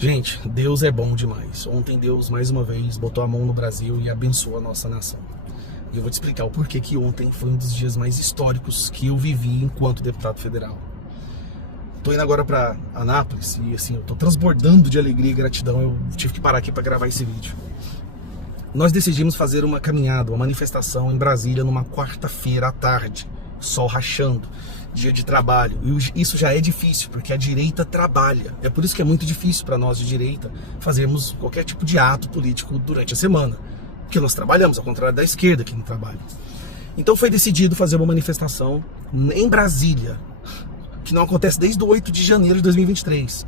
Gente, Deus é bom demais. Ontem Deus, mais uma vez, botou a mão no Brasil e abençoou a nossa nação. E eu vou te explicar o porquê que ontem foi um dos dias mais históricos que eu vivi enquanto deputado federal. Tô indo agora pra Anápolis e assim, eu tô transbordando de alegria e gratidão. Eu tive que parar aqui pra gravar esse vídeo. Nós decidimos fazer uma caminhada, uma manifestação em Brasília numa quarta-feira à tarde, sol rachando, dia de trabalho. E isso já é difícil, porque a direita trabalha. É por isso que é muito difícil para nós de direita fazermos qualquer tipo de ato político durante a semana. Porque nós trabalhamos, ao contrário da esquerda que não trabalha. Então foi decidido fazer uma manifestação em Brasília, que não acontece desde o 8 de janeiro de 2023,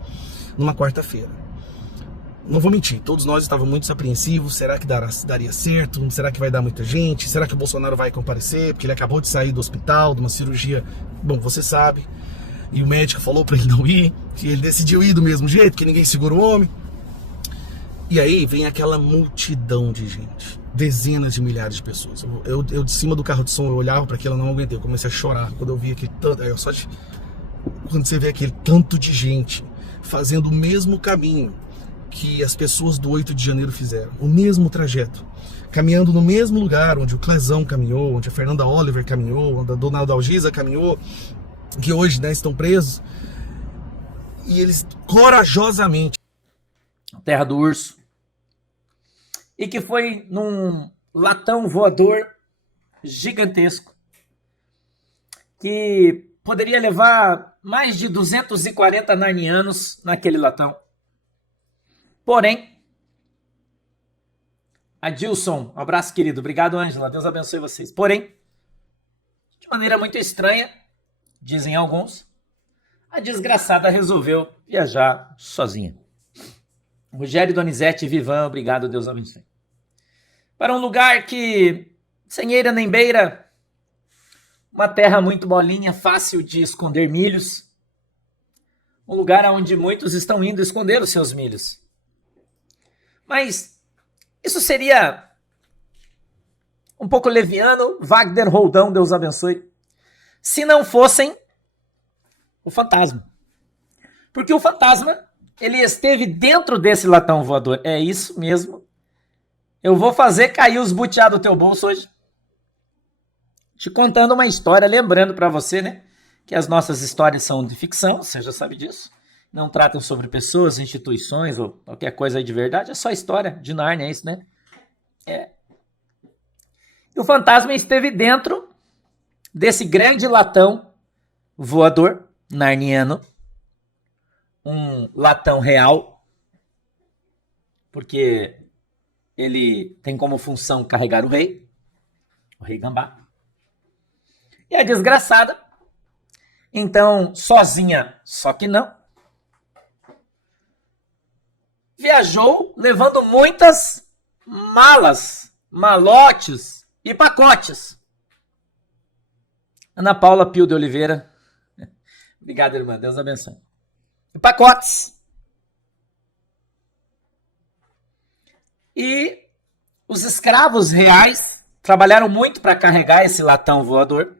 numa quarta-feira. Não vou mentir, todos nós estávamos muito apreensivos. Será que daria certo? Será que vai dar muita gente? Será que o Bolsonaro vai comparecer? Porque ele acabou de sair do hospital, de uma cirurgia, bom, você sabe. E o médico falou para ele não ir, e ele decidiu ir do mesmo jeito, porque ninguém segura o homem. E aí vem aquela multidão de gente, dezenas de milhares de pessoas. Eu de cima do carro de som, eu olhava para aquilo, eu não aguentei, eu comecei a chorar quando eu vi aquele tanto. Quando você vê aquele tanto de gente fazendo o mesmo caminho que as pessoas do 8 de janeiro fizeram, o mesmo trajeto, caminhando no mesmo lugar onde o Clezão caminhou, onde a Fernanda Oliver caminhou, onde a Dona Adalgisa caminhou, que hoje, né, estão presos, e eles corajosamente... Terra do Urso, e que foi num latão voador gigantesco, que poderia levar mais de 240 narnianos naquele latão. Porém, Adilson, um abraço querido, obrigado Ângela, Deus abençoe vocês. Porém, de maneira muito estranha, dizem alguns, a desgraçada resolveu viajar sozinha. Rogério Donizete Vivan, obrigado, Deus abençoe. Para um lugar que, sem eira nem beira, uma terra muito molinha, fácil de esconder milhos, um lugar onde muitos estão indo esconder os seus milhos. Mas isso seria um pouco leviano, Wagner Roldão, Deus abençoe, se não fossem o fantasma. Porque o fantasma, ele esteve dentro desse latão voador. É isso mesmo. Eu vou fazer cair os butiá do teu bolso hoje. Te contando uma história, lembrando para você, né, que as nossas histórias são de ficção, você já sabe disso. Não tratam sobre pessoas, instituições ou qualquer coisa aí de verdade. É só história de Nárnia, é isso, né? É. E o fantasma esteve dentro desse grande latão voador narniano. Um latão real. Porque ele tem como função carregar o rei Gambá. E a desgraçada, então, sozinha, só que não, viajou levando muitas malas, malotes e pacotes. Ana Paula Pio de Oliveira. Obrigado, irmã. Deus abençoe. E pacotes. E os escravos reais trabalharam muito para carregar esse latão voador.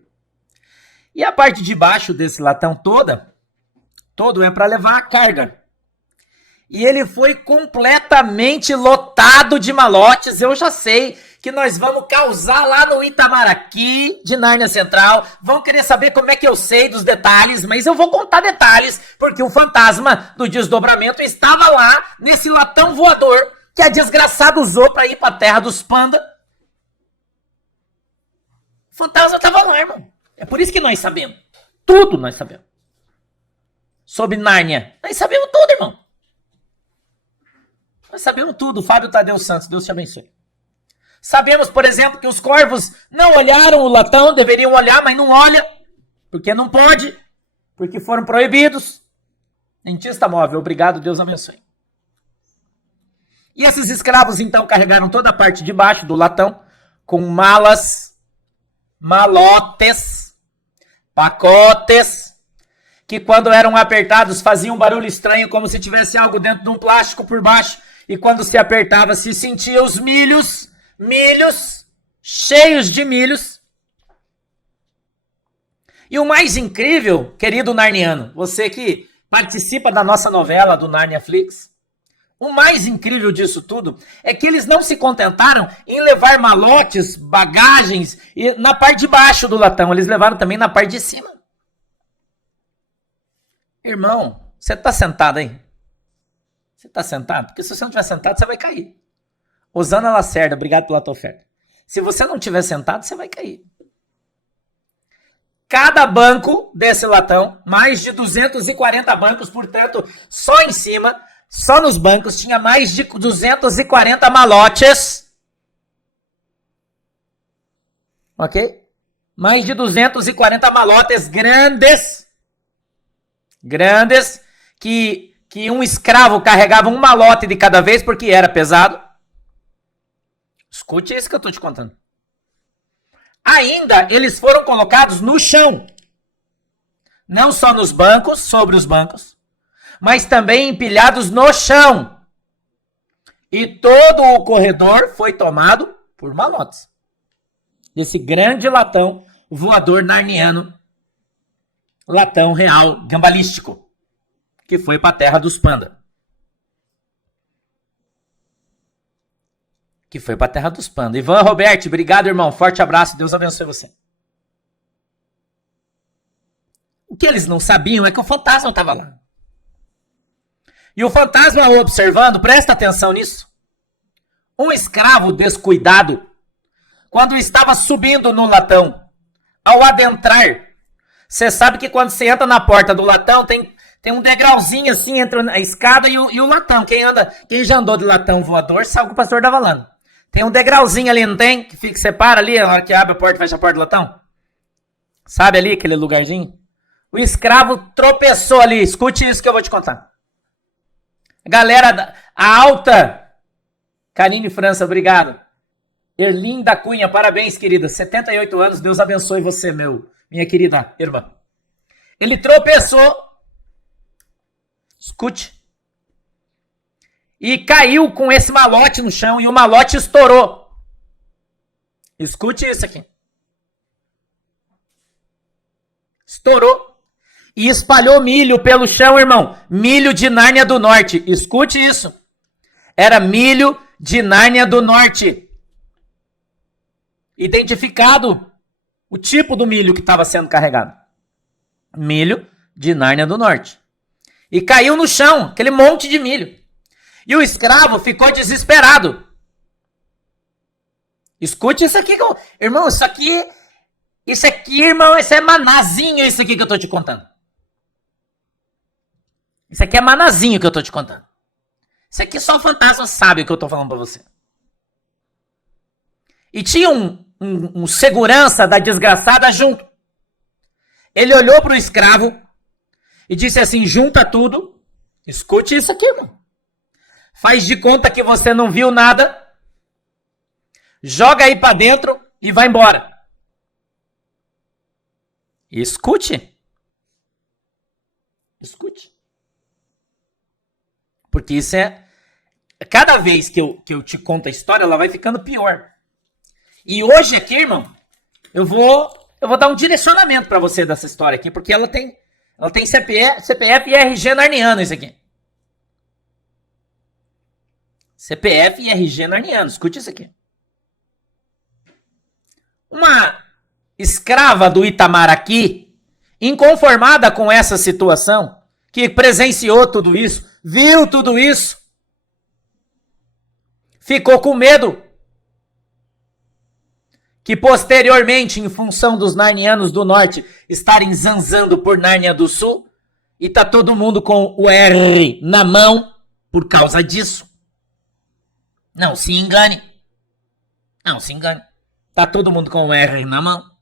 E a parte de baixo desse latão todo é para levar a carga. E ele foi completamente lotado de malotes. Eu já sei que nós vamos causar lá no Itamaraty de Nárnia Central. Vão querer saber como é que eu sei dos detalhes, mas eu vou contar detalhes, porque o fantasma do desdobramento estava lá nesse latão voador que a desgraçada usou para ir para a terra dos panda. O fantasma estava lá, irmão. É por isso que nós sabemos. Tudo nós sabemos. Sobre Nárnia. Nós sabemos tudo, irmão. Nós sabemos tudo. Fábio Tadeu Santos, Deus te abençoe. Sabemos, por exemplo, que os corvos não olharam o latão, deveriam olhar, mas não olham, porque não pode, porque foram proibidos. Dentista móvel, obrigado, Deus abençoe. E esses escravos, então, carregaram toda a parte de baixo do latão, com malas, malotes, pacotes, que quando eram apertados faziam um barulho estranho, como se tivesse algo dentro de um plástico por baixo, e quando se apertava se sentia os milhos, cheios de milhos. E o mais incrível, querido narniano, você que participa da nossa novela do Narnia Flix, O mais incrível disso tudo é que eles não se contentaram em levar malotes, bagagens na parte de baixo do latão. Eles levaram também na parte de cima. Irmão, você tá sentado aí? Você tá sentado? Porque se você não estiver sentado, você vai cair. Osana Lacerda, obrigado pela tua oferta. Se você não estiver sentado, você vai cair. Cada banco desse latão, mais de 240 bancos, portanto, só em cima, só nos bancos, tinha mais de 240 malotes. Ok? Mais de 240 malotes grandes. Grandes, que um escravo carregava um malote de cada vez porque era pesado. Escute isso que eu estou te contando. Ainda eles foram colocados no chão. Não só nos bancos, sobre os bancos, mas também empilhados no chão. E todo o corredor foi tomado por malotes. Desse grande latão voador narniano, latão real gambalístico, que foi para a terra dos panda. Que foi para a terra dos panda. Ivan Roberto, obrigado, irmão. Forte abraço. Deus abençoe você. O que eles não sabiam é que o fantasma estava lá. E o fantasma, observando, presta atenção nisso. Um escravo descuidado, quando estava subindo no latão, ao adentrar, você sabe que quando você entra na porta do latão, tem um degrauzinho assim entre a escada e o latão. Quem já andou de latão voador sabe o que o pastor estava falando. Tem um degrauzinho ali, não tem? Que separa ali, na hora que abre a porta e fecha a porta do latão. Sabe ali, aquele lugarzinho? O escravo tropeçou ali. Escute isso que eu vou te contar. Galera, a alta. Karine França, obrigado. Erlinda Cunha, parabéns, querida. 78 anos, Deus abençoe você, minha querida irmã. Ele tropeçou. Escute. E caiu com esse malote no chão e o malote estourou. Escute isso aqui. Estourou. E espalhou milho pelo chão, irmão. Milho de Nárnia do Norte. Escute isso. Era milho de Nárnia do Norte. Identificado o tipo do milho que estava sendo carregado. Milho de Nárnia do Norte. E caiu no chão, aquele monte de milho. E o escravo ficou desesperado. Escute isso aqui, irmão, isso aqui, irmão, isso é manazinho, isso aqui que eu tô te contando. Isso aqui é manazinho que eu tô te contando. Isso aqui só o fantasma sabe o que eu tô falando pra você. E tinha um segurança da desgraçada junto. Ele olhou pro escravo e disse assim, junta tudo. Escute isso aqui, irmão. Faz de conta que você não viu nada. Joga aí pra dentro e vai embora. Escute. Escute. Porque isso é... Cada vez que eu te conto a história, ela vai ficando pior. E hoje aqui, irmão, eu vou dar um direcionamento pra você dessa história aqui, porque ela tem CPF e RG narniano, isso aqui. CPF e RG narniano, escute isso aqui. Uma escrava do Itamaraty, inconformada com essa situação, que presenciou tudo isso, viu tudo isso, ficou com medo que posteriormente, em função dos narnianos do norte estarem zanzando por Nárnia do Sul, e tá todo mundo com o R na mão por causa disso. Não se engane. Não se engane. Tá todo mundo com o R na mão.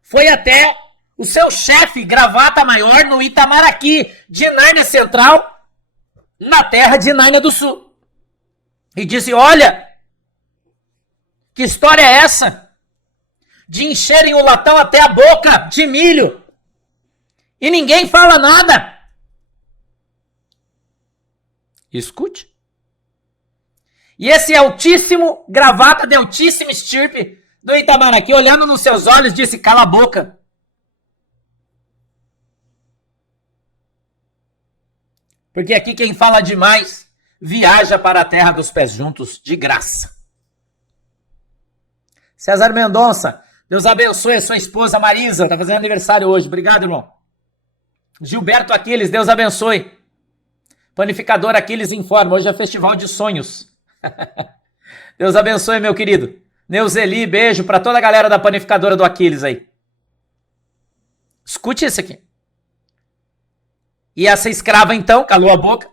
Foi até o seu chefe, gravata maior, no Itamaraty, de Nárnia Central, na terra de Nárnia do Sul. E disse, olha, que história é essa? De encherem o latão até a boca de milho. E ninguém fala nada. Escute. E esse altíssimo, gravata de altíssima estirpe do Itamaraty, olhando nos seus olhos, disse, cala a boca. Porque aqui quem fala demais viaja para a terra dos pés juntos de graça. César Mendonça, Deus abençoe a sua esposa Marisa, está fazendo aniversário hoje. Obrigado, irmão. Gilberto Aquiles, Deus abençoe. Panificador Aquiles informa, hoje é festival de sonhos. Deus abençoe, meu querido. Neuzeli, beijo para toda a galera da panificadora do Aquiles aí. Escute isso aqui. E essa escrava, então, calou a boca.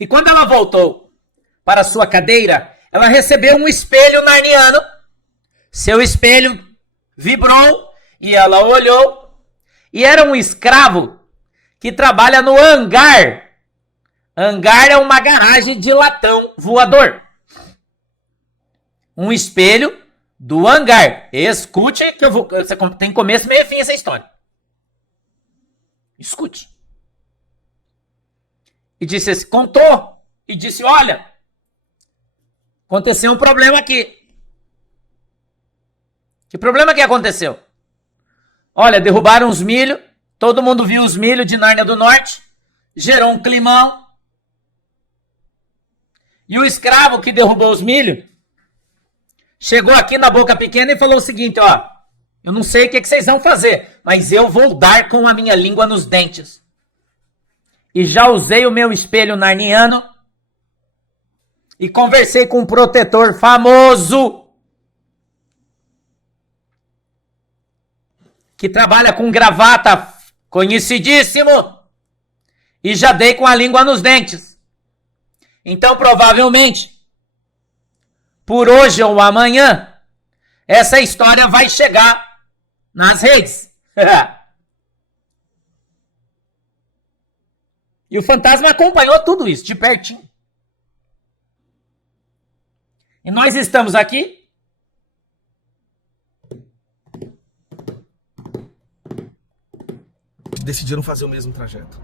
E quando ela voltou para sua cadeira, ela recebeu um espelho narniano. Seu espelho vibrou e ela olhou. E era um escravo que trabalha no hangar. Hangar é uma garagem de latão voador. Um espelho do hangar. Escute que você tem começo, meio e fim essa história. Escute. E disse assim, contou. E disse, olha, aconteceu um problema aqui. Que problema que aconteceu? Olha, derrubaram os milho. Todo mundo viu os milho de Nárnia do Norte. Gerou um climão. E o escravo que derrubou os milho chegou aqui na boca pequena e falou o seguinte, ó. Eu não sei o que vocês vão fazer, mas eu vou dar com a minha língua nos dentes. E já usei o meu espelho narniano e conversei com um protetor famoso que trabalha com gravata, conhecidíssimo, e já dei com a língua nos dentes. Então, provavelmente, por hoje ou amanhã, essa história vai chegar nas redes. E o fantasma acompanhou tudo isso de pertinho. E nós estamos aqui decidiram fazer o mesmo trajeto.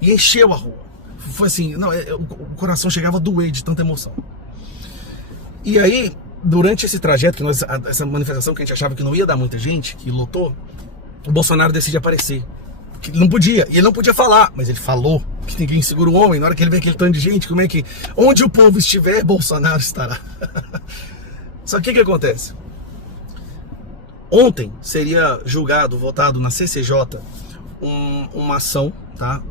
E encheu a rua. Foi assim, não, o coração chegava a doer de tanta emoção. E aí, durante esse trajeto, essa manifestação que a gente achava que não ia dar muita gente, que lotou, o Bolsonaro decide aparecer. Que ele não podia, e ele não podia falar, mas ele falou que ninguém segura o homem. Na hora que ele vê aquele tanto de gente, como é que... Onde o povo estiver, Bolsonaro estará. Só que o que acontece? Ontem seria julgado, votado na CCJ, uma ação, tá?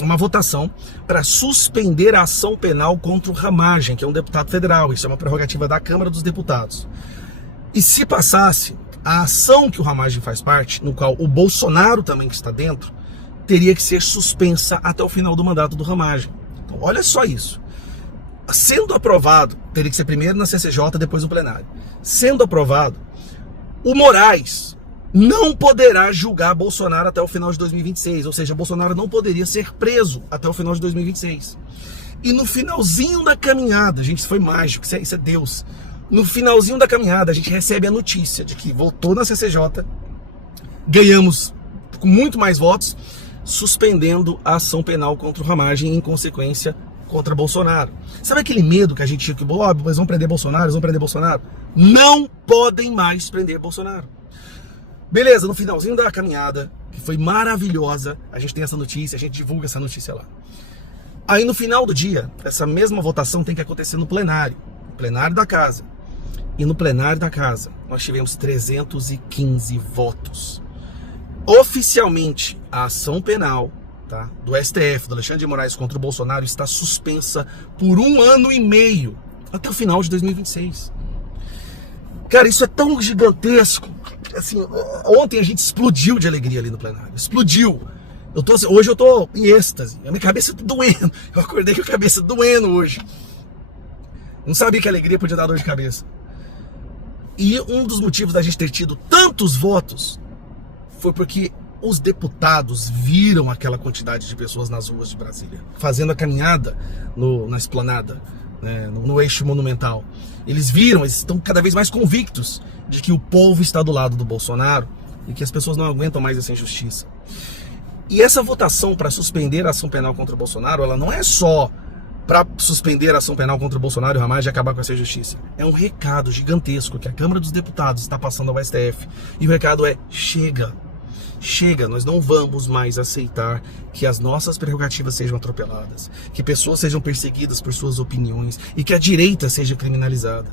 Uma votação para suspender a ação penal contra o Ramagem, que é um deputado federal. Isso é uma prerrogativa da Câmara dos Deputados. E se passasse, a ação que o Ramagem faz parte, no qual o Bolsonaro também que está dentro, teria que ser suspensa até o final do mandato do Ramagem. Então, olha só isso. Sendo aprovado, teria que ser primeiro na CCJ, depois no plenário. Sendo aprovado, o Moraes não poderá julgar Bolsonaro até o final de 2026, ou seja, Bolsonaro não poderia ser preso até o final de 2026. E no finalzinho da caminhada, gente, isso foi mágico, isso é Deus. No finalzinho da caminhada, a gente recebe a notícia de que voltou na CCJ, ganhamos com muito mais votos, suspendendo a ação penal contra o Ramagem e, em consequência, contra Bolsonaro. Sabe aquele medo que a gente tinha que, eles vão prender Bolsonaro, eles vão prender Bolsonaro? Não podem mais prender Bolsonaro. Beleza, no finalzinho da caminhada, que foi maravilhosa, a gente tem essa notícia, a gente divulga essa notícia lá. Aí no final do dia, essa mesma votação tem que acontecer no plenário da casa. E no plenário da casa, nós tivemos 315 votos. Oficialmente, a ação penal, tá, do STF, do Alexandre de Moraes contra o Bolsonaro, está suspensa por 1 ano e meio, até o final de 2026. Cara, isso é tão gigantesco. Assim, ontem a gente explodiu de alegria ali no plenário. Explodiu. Hoje eu tô em êxtase. A minha cabeça tá doendo. Eu acordei com a cabeça doendo hoje. Não sabia que a alegria podia dar dor de cabeça. E um dos motivos da gente ter tido tantos votos foi porque os deputados viram aquela quantidade de pessoas nas ruas de Brasília, fazendo a caminhada na esplanada, né, no eixo monumental. Eles viram, eles estão cada vez mais convictos de que o povo está do lado do Bolsonaro e que as pessoas não aguentam mais essa injustiça. E essa votação para suspender a ação penal contra o Bolsonaro, ela não é só para suspender a ação penal contra o Bolsonaro e o Ramagem e acabar com essa injustiça. É um recado gigantesco que a Câmara dos Deputados está passando ao STF. E o recado é: chega. Chega, nós não vamos mais aceitar que as nossas prerrogativas sejam atropeladas, que pessoas sejam perseguidas por suas opiniões e que a direita seja criminalizada.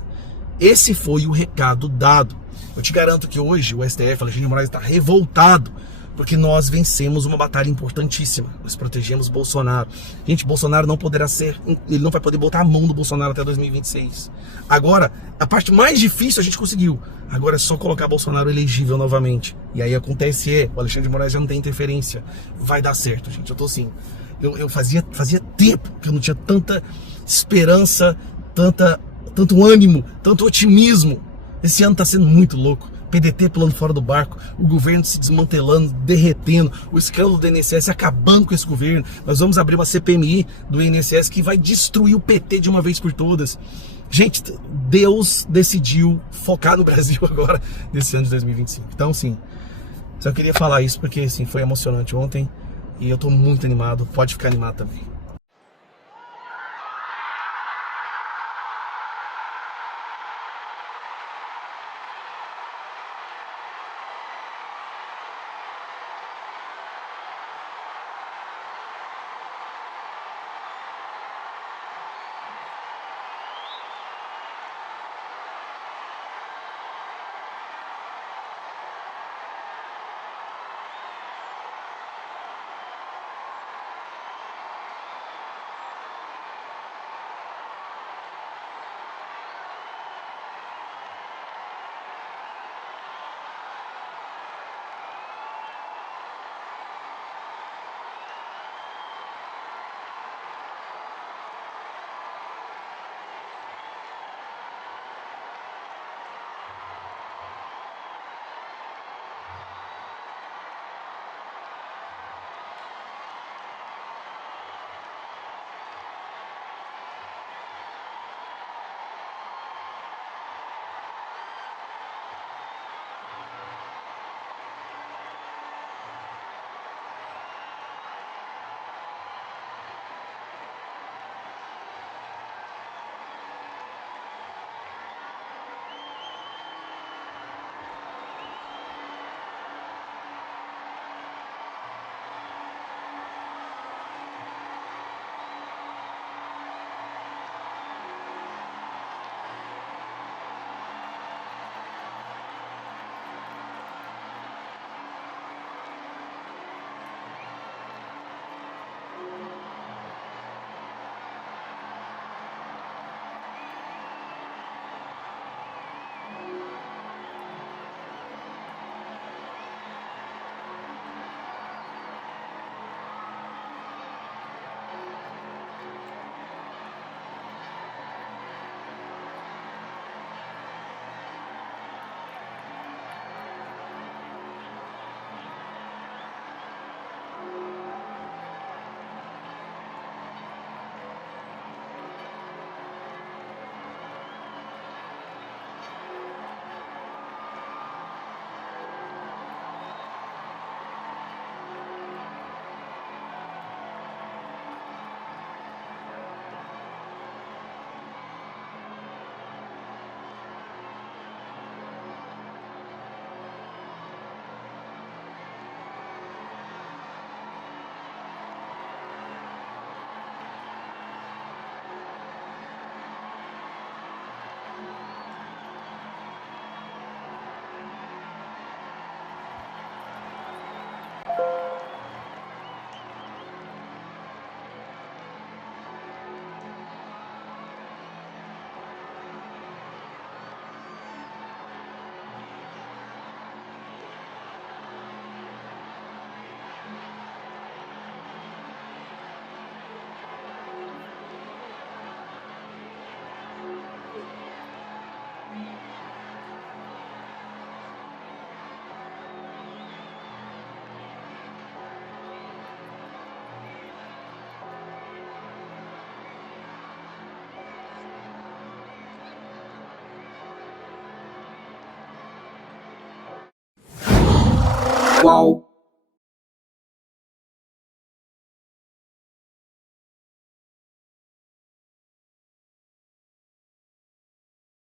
Esse foi o recado dado. Eu te garanto que hoje o STF, Alexandre de Moraes, está revoltado porque nós vencemos uma batalha importantíssima. Nós protegemos Bolsonaro. Gente, Bolsonaro não poderá ser, ele não vai poder botar a mão no Bolsonaro até 2026. Agora, a parte mais difícil a gente conseguiu. Agora é só colocar Bolsonaro elegível novamente. E aí acontece, o Alexandre de Moraes já não tem interferência. Vai dar certo, gente. Eu tô assim, eu fazia tempo que eu não tinha tanta esperança, tanto ânimo, tanto otimismo. Esse ano tá sendo muito louco. PDT pulando fora do barco, o governo se desmantelando, derretendo, o escândalo do INSS acabando com esse governo. Nós vamos abrir uma CPMI do INSS que vai destruir o PT de uma vez por todas. Gente, Deus decidiu focar no Brasil agora, nesse ano de 2025. Então, sim, só queria falar isso porque, assim, foi emocionante ontem e eu tô muito animado. Pode ficar animado também. Qual?